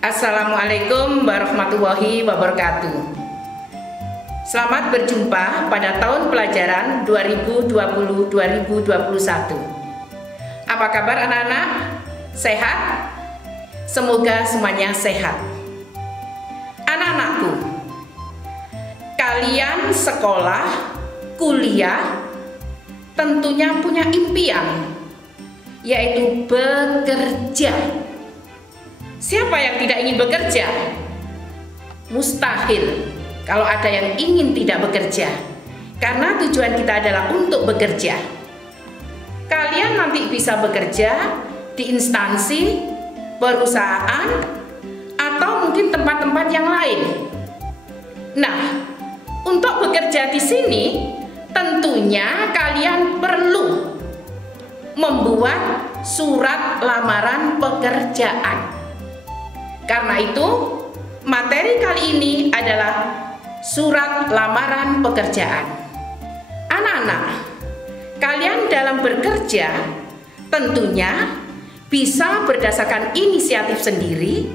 Assalamualaikum warahmatullahi wabarakatuh. Selamat berjumpa pada tahun pelajaran 2020-2021. Apa kabar anak-anak? Sehat? Semoga semuanya sehat. Anak-anakku, kalian sekolah, kuliah, tentunya punya impian, yaitu bekerja. Siapa yang tidak ingin bekerja? Mustahil kalau ada yang ingin tidak bekerja, karena tujuan kita adalah untuk bekerja. Kalian nanti bisa bekerja di instansi, perusahaan, atau mungkin tempat-tempat yang lain. Nah, untuk bekerja di sini tentunya kalian perlu membuat surat lamaran pekerjaan. Karena itu, materi kali ini adalah surat lamaran pekerjaan. Anak-anak, kalian dalam bekerja tentunya bisa berdasarkan inisiatif sendiri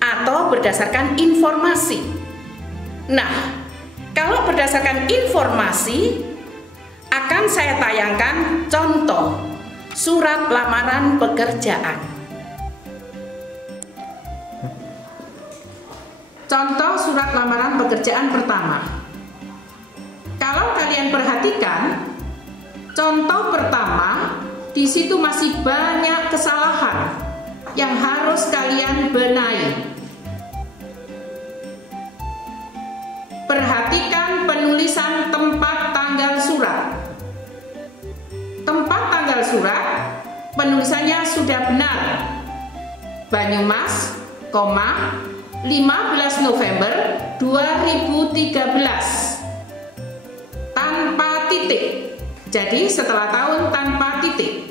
atau berdasarkan informasi. Nah, kalau berdasarkan informasi, akan saya tayangkan contoh surat lamaran pekerjaan. Contoh surat lamaran pekerjaan pertama. Kalau kalian perhatikan, contoh pertama, di situ masih banyak kesalahan yang harus kalian benahi. Perhatikan penulisan tempat tanggal surat. Tempat tanggal surat penulisannya sudah benar. Banyumas, 15 November 2013 tanpa titik. Jadi setelah tahun tanpa titik.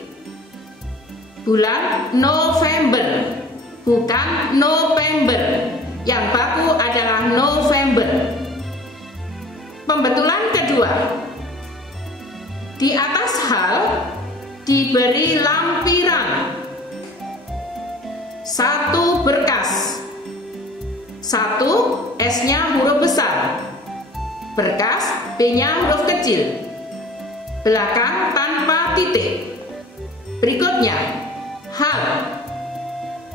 Bulan November, bukan November. Yang baku adalah November. Pembetulan kedua. Di atas hal diberi lampiran. 1 berkas. 1, S-nya huruf besar, berkas, B-nya huruf kecil, belakang tanpa titik. Berikutnya, hal,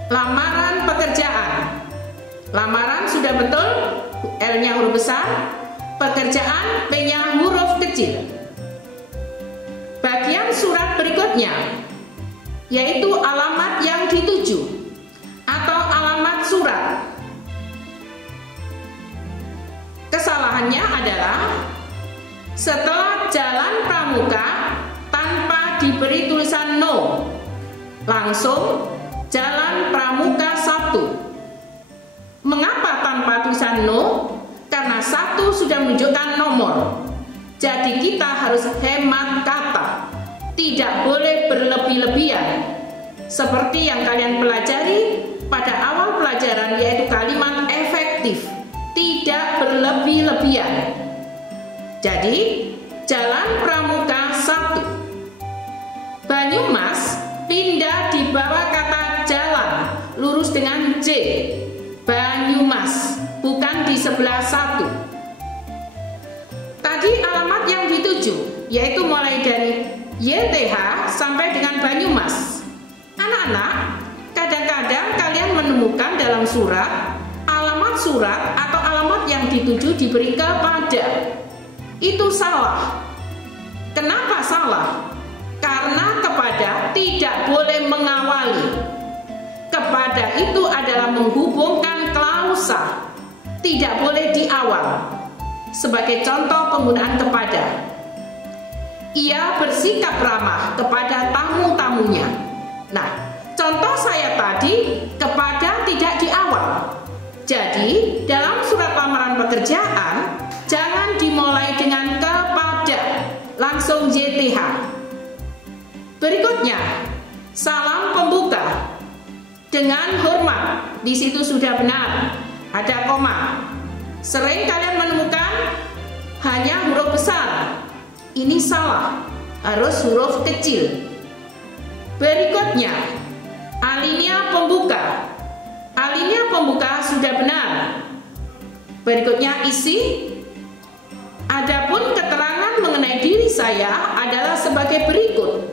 lamaran pekerjaan. Lamaran sudah betul, L-nya huruf besar, pekerjaan, P-nya huruf kecil. Bagian surat berikutnya, yaitu alamat yang dituju atau alamat surat. Kesalahannya adalah setelah Jalan Pramuka tanpa diberi tulisan no, langsung Jalan Pramuka 1. Mengapa tanpa tulisan no? Karena 1 sudah menunjukkan nomor. Jadi kita harus hemat kata, tidak boleh berlebih-lebihan. Seperti yang kalian pelajari pada awal pelajaran, yaitu kalimat efektif, tidak berlebih-lebihan. Jadi, Jalan Pramuka 1. Banyumas pindah di bawah kata jalan, lurus dengan J. Banyumas, bukan di sebelah 1. Tadi alamat yang dituju, yaitu mulai dari YTH sampai dengan Banyumas. Anak-anak, kadang-kadang kalian menemukan dalam surat, alamat surat atau alamat yang dituju diberi kepada. Itu salah. Kenapa salah? Karena kepada tidak boleh mengawali. Kepada itu adalah menghubungkan klausa, tidak boleh di awal. Sebagai contoh penggunaan kepada, ia bersikap ramah kepada tamu-tamunya. Nah, contoh saya tadi, kepada tidak di awal. Jadi, dalam surat lamaran pekerjaan, jangan dimulai dengan kepada, langsung YTH. Berikutnya, salam pembuka. Dengan hormat, di situ sudah benar, ada koma. Sering kalian menemukan hanya huruf besar. Ini salah, harus huruf kecil. Berikutnya, alinea pembuka. Alinea pembuka sudah benar. Berikutnya isi. Adapun keterangan mengenai diri saya adalah sebagai berikut.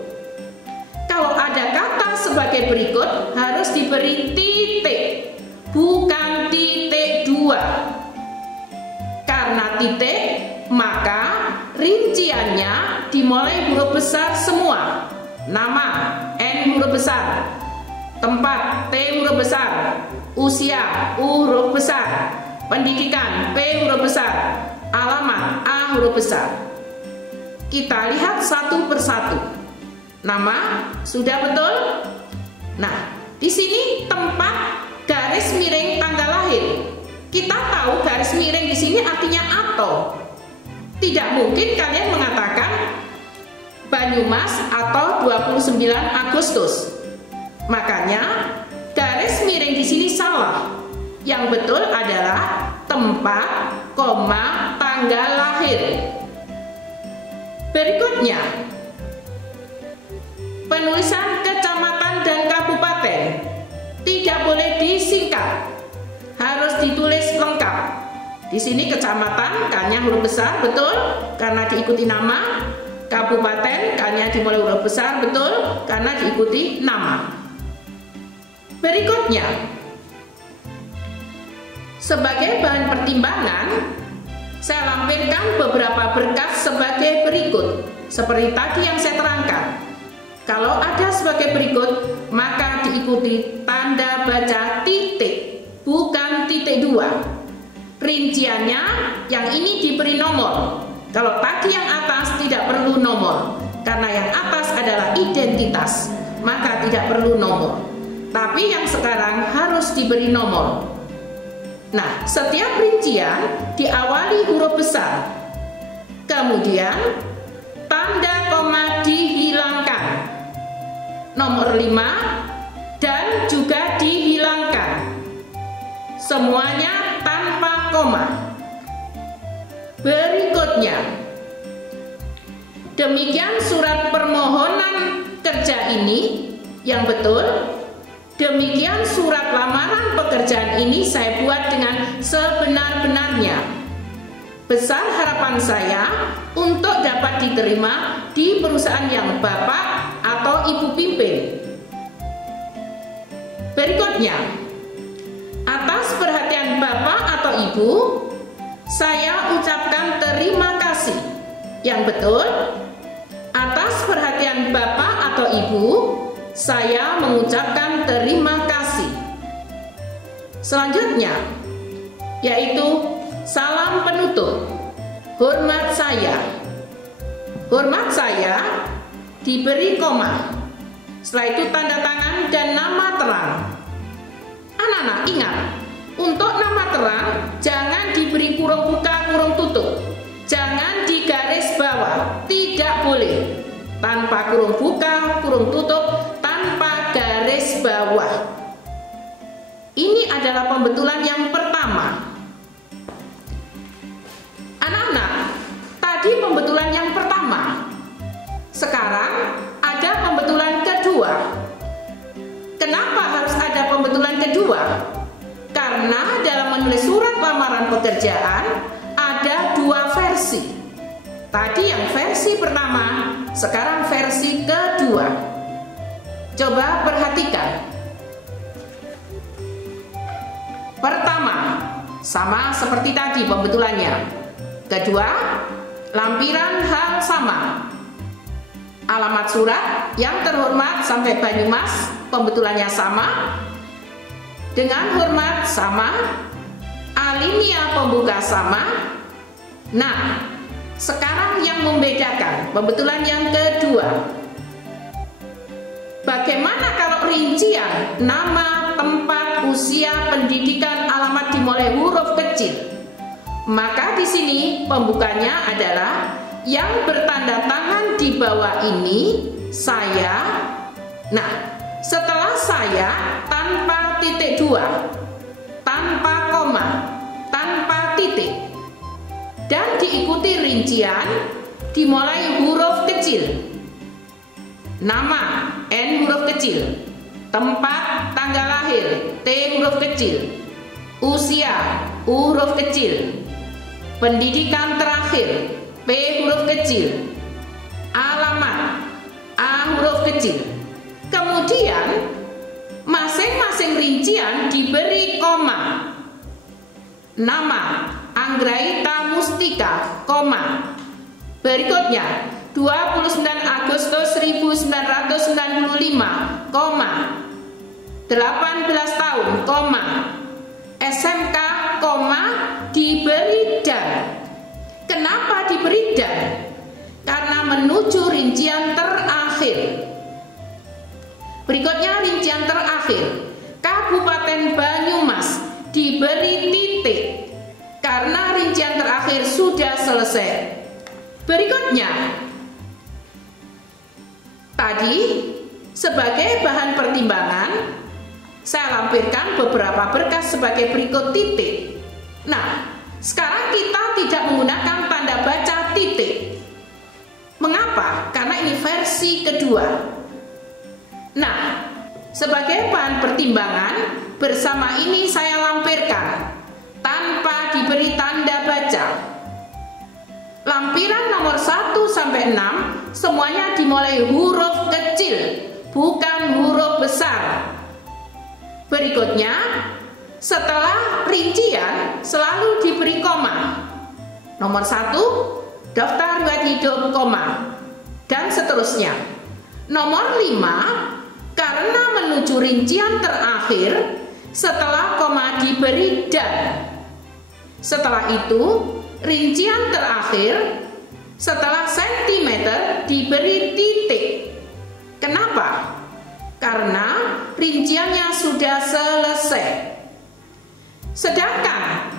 Kalau ada kata sebagai berikut harus diberi titik, bukan titik dua. Karena titik, maka rinciannya dimulai huruf besar semua. Nama N huruf besar, tempat T huruf besar, usia U huruf besar, pendidikan P huruf besar, alamat A huruf besar. Kita lihat satu persatu. Nama sudah betul? Nah, di sini tempat garis miring tanggal lahir. Kita tahu garis miring di sini artinya atau. Tidak mungkin kalian mengatakan Banyumas atau 29 Agustus. Makanya garis miring di sini salah. Yang betul adalah tempat, koma, tanggal lahir. Berikutnya, penulisan kecamatan dan kabupaten tidak boleh disingkat, harus ditulis lengkap. Di sini kecamatan K-nya huruf besar, betul, karena diikuti nama. Kabupaten K-nya dimulai huruf besar, betul, karena diikuti nama. Berikutnya, sebagai bahan pertimbangan, saya lampirkan beberapa berkas sebagai berikut, seperti tadi yang saya terangkan. Kalau ada sebagai berikut, maka diikuti tanda baca titik, bukan titik dua. Rinciannya yang ini diberi nomor. Kalau tadi yang atas tidak perlu nomor, karena yang atas adalah identitas, maka tidak perlu nomor. Tapi yang sekarang harus diberi nomor. Nah, setiap rincian diawali huruf besar. Kemudian tanda koma dihilangkan. Nomor 5 dan juga dihilangkan. Semuanya tanpa koma. Berikutnya, demikian surat permohonan kerja ini yang betul. Demikian surat lamaran pekerjaan ini saya buat dengan sebenar-benarnya. Besar harapan saya untuk dapat diterima di perusahaan yang Bapak atau Ibu pimpin. Berikutnya, atas perhatian Bapak atau Ibu, saya ucapkan terima kasih. Yang betul, atas perhatian Bapak atau Ibu, saya mengucapkan terima kasih. Selanjutnya, yaitu salam penutup. Hormat saya. Hormat saya diberi koma. Setelah itu tanda tangan dan nama terang. Anak-anak ingat, untuk nama terang jangan diberi kurung buka, kurung tutup. Jangan digaris bawah, tidak boleh. Tanpa kurung buka, kurung tutup, tanpa garis bawah. Ini adalah pembetulan yang pertama. Anak-anak, tadi pembetulan yang pertama. Sekarang ada pembetulan kedua. Kenapa harus ada pembetulan kedua? Karena dalam menulis surat lamaran pekerjaan ada dua versi. Tadi yang versi pertama, sekarang versi kedua. Coba perhatikan. Pertama, sama seperti tadi pembetulannya. Kedua, lampiran hal sama. Alamat surat yang terhormat sampai Banyumas, pembetulannya sama. Dengan hormat sama. Alinea pembuka sama. Nah, sekarang yang membedakan pembetulan yang kedua. Bagaimana kalau rincian nama, tempat, usia, pendidikan, alamat dimulai huruf kecil? Maka di sini pembukanya adalah yang bertanda tangan di bawah ini saya. Nah, setelah saya tanpa titik dua, tanpa koma, tanpa titik, dan diikuti rincian dimulai huruf kecil. Nama N huruf kecil, tempat tanggal lahir, T huruf kecil, usia, U huruf kecil, pendidikan terakhir, P huruf kecil, alamat, A huruf kecil. Kemudian masing-masing rincian diberi koma. Nama Anggraita Mustika, koma. Berikutnya 29 Agustus 1995, koma. 18 tahun, koma. SMK, koma, diberi dan. Kenapa diberi dan? Karena menuju rincian terakhir. Berikutnya rincian terakhir, Kabupaten Banyumas, diberi titik karena rincian terakhir sudah selesai. Berikutnya, tadi sebagai bahan pertimbangan saya lampirkan beberapa berkas sebagai berikut titik. Nah, sekarang kita tidak menggunakan tanda baca titik. Mengapa? Karena ini versi kedua. Nah, sebagai bahan pertimbangan, bersama ini saya lampirkan tanpa diberi tanda baca. Lampiran nomor 1 sampai 6 semuanya dimulai huruf kecil, bukan huruf besar. Berikutnya, setelah rincian selalu diberi koma. Nomor 1, daftar riwayat hidup, koma, dan seterusnya. Nomor 5, karena menuju rincian terakhir, setelah koma diberi dan. Setelah itu, rincian terakhir, setelah sentimeter diberi titik. Kenapa? Karena rinciannya sudah selesai. Sedangkan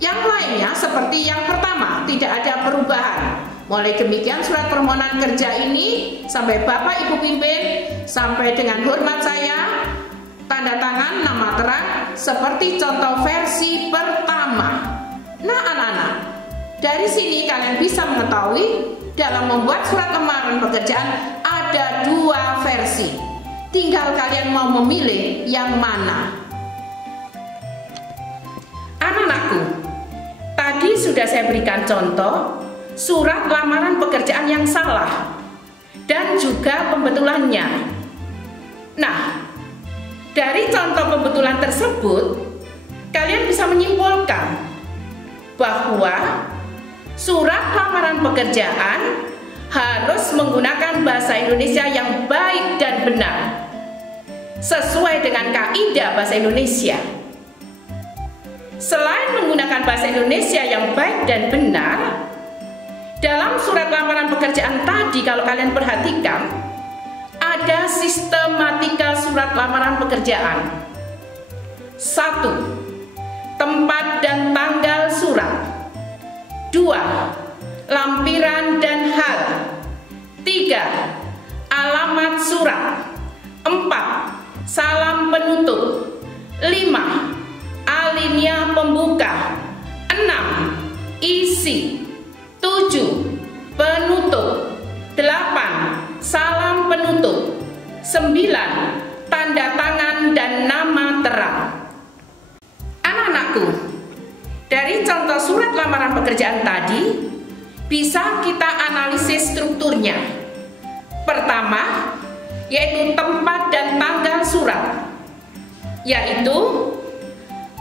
yang lainnya seperti yang pertama, tidak ada perubahan. Mulai demikian surat permohonan kerja ini sampai Bapak Ibu pimpin, sampai dengan hormat saya, tanda tangan nama terang seperti contoh versi pertama. Nah anak-anak, dari sini kalian bisa mengetahui dalam membuat surat lamaran pekerjaan ada 2 versi. Tinggal kalian mau memilih yang mana. Anak-anakku, tadi sudah saya berikan contoh surat lamaran pekerjaan yang salah dan juga pembetulannya. Nah, dari contoh pembetulan tersebut, kalian bisa menyimpulkan bahwa surat lamaran pekerjaan harus menggunakan bahasa Indonesia yang baik dan benar, sesuai dengan kaidah bahasa Indonesia. Selain menggunakan bahasa Indonesia yang baik dan benar, dalam surat lamaran pekerjaan tadi kalau kalian perhatikan, ada sistematika surat lamaran pekerjaan. 1. Tempat dan tanggal surat. 2. Lampiran dan hal. 3. Alamat surat. 4. Salam penutup. 5. Alinea pembuka. 6. Isi. 7. Penutup. 8. Salam penutup. 9. Tanda tangan dan nama terang. Anak-anakku, dari contoh surat lamaran pekerjaan tadi bisa kita analisis strukturnya. Pertama, yaitu tempat dan tanggal surat, yaitu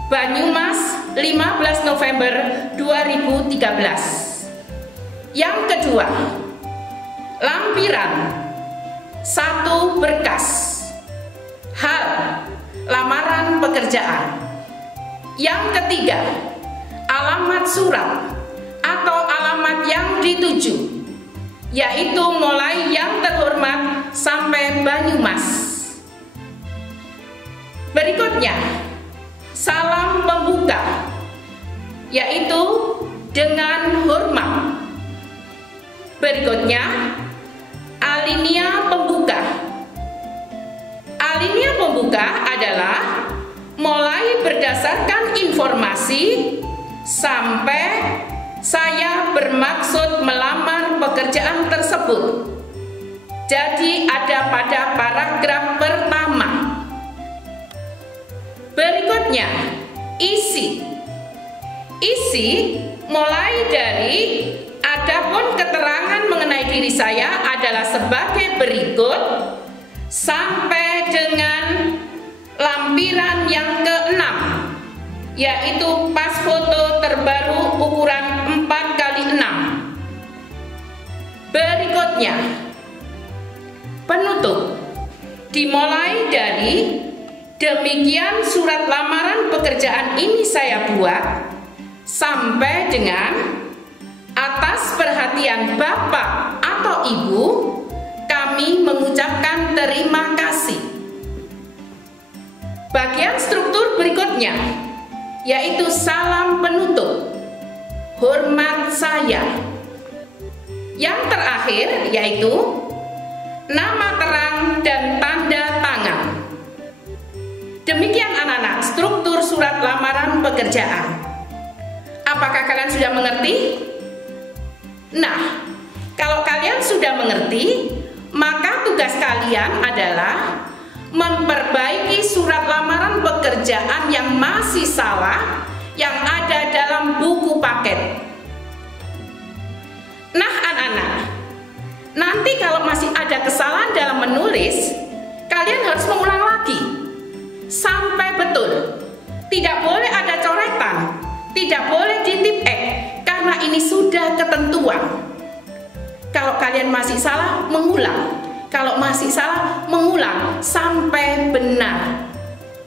Banyumas 15 November 2013. Yang kedua, lampiran 1 berkas, hal lamaran pekerjaan. Yang ketiga, alamat surat atau alamat yang dituju, yaitu mulai yang terhormat sampai Banyumas. Berikutnya, salam pembuka, yaitu dengan hormat. Berikutnya, alinea pembuka. Alinea pembuka adalah mulai berdasarkan informasi sampai saya bermaksud melamar pekerjaan tersebut. Jadi ada pada paragraf pertama. Berikutnya, isi. Isi mulai dari adapun keterangan mengenai diri saya adalah sebagai berikut sampai dengan lampiran yang ke-6, yaitu pas foto terbaru ukuran 4x6. Berikutnya, penutup dimulai dari demikian surat lamaran pekerjaan ini saya buat sampai dengan atas perhatian Bapak atau Ibu kami mengucapkan terima kasih. Bagian struktur berikutnya yaitu salam penutup, hormat saya. Yang terakhir yaitu nama terang dan tanda tangan. Demikian anak-anak struktur surat lamaran pekerjaan. Apakah kalian sudah mengerti? Nah, kalau kalian sudah mengerti, maka tugas kalian adalah memperbaiki surat lamaran pekerjaan yang masih salah yang ada dalam buku paket. Nah, anak-anak, nanti kalau masih ada kesalahan dalam menulis, kalian harus mengulang lagi sampai betul. Tidak boleh ada coretan, tidak boleh ditip X, karena ini sudah ketentuan. Kalau kalian masih salah, mengulang. Kalau masih salah, mengulang sampai benar.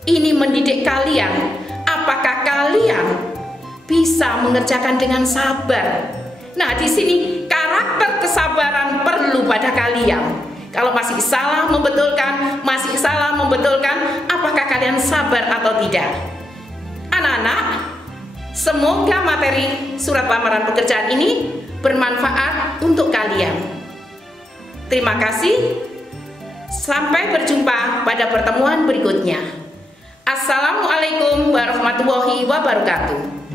Ini mendidik kalian. Apakah kalian bisa mengerjakan dengan sabar? Nah, di sini karakter kesabaran perlu pada kalian. Kalau masih salah membetulkan, apakah kalian sabar atau tidak? Anak-anak, semoga materi surat lamaran pekerjaan ini bermanfaat untuk kalian. Terima kasih. Sampai berjumpa pada pertemuan berikutnya. Assalamualaikum warahmatullahi wabarakatuh.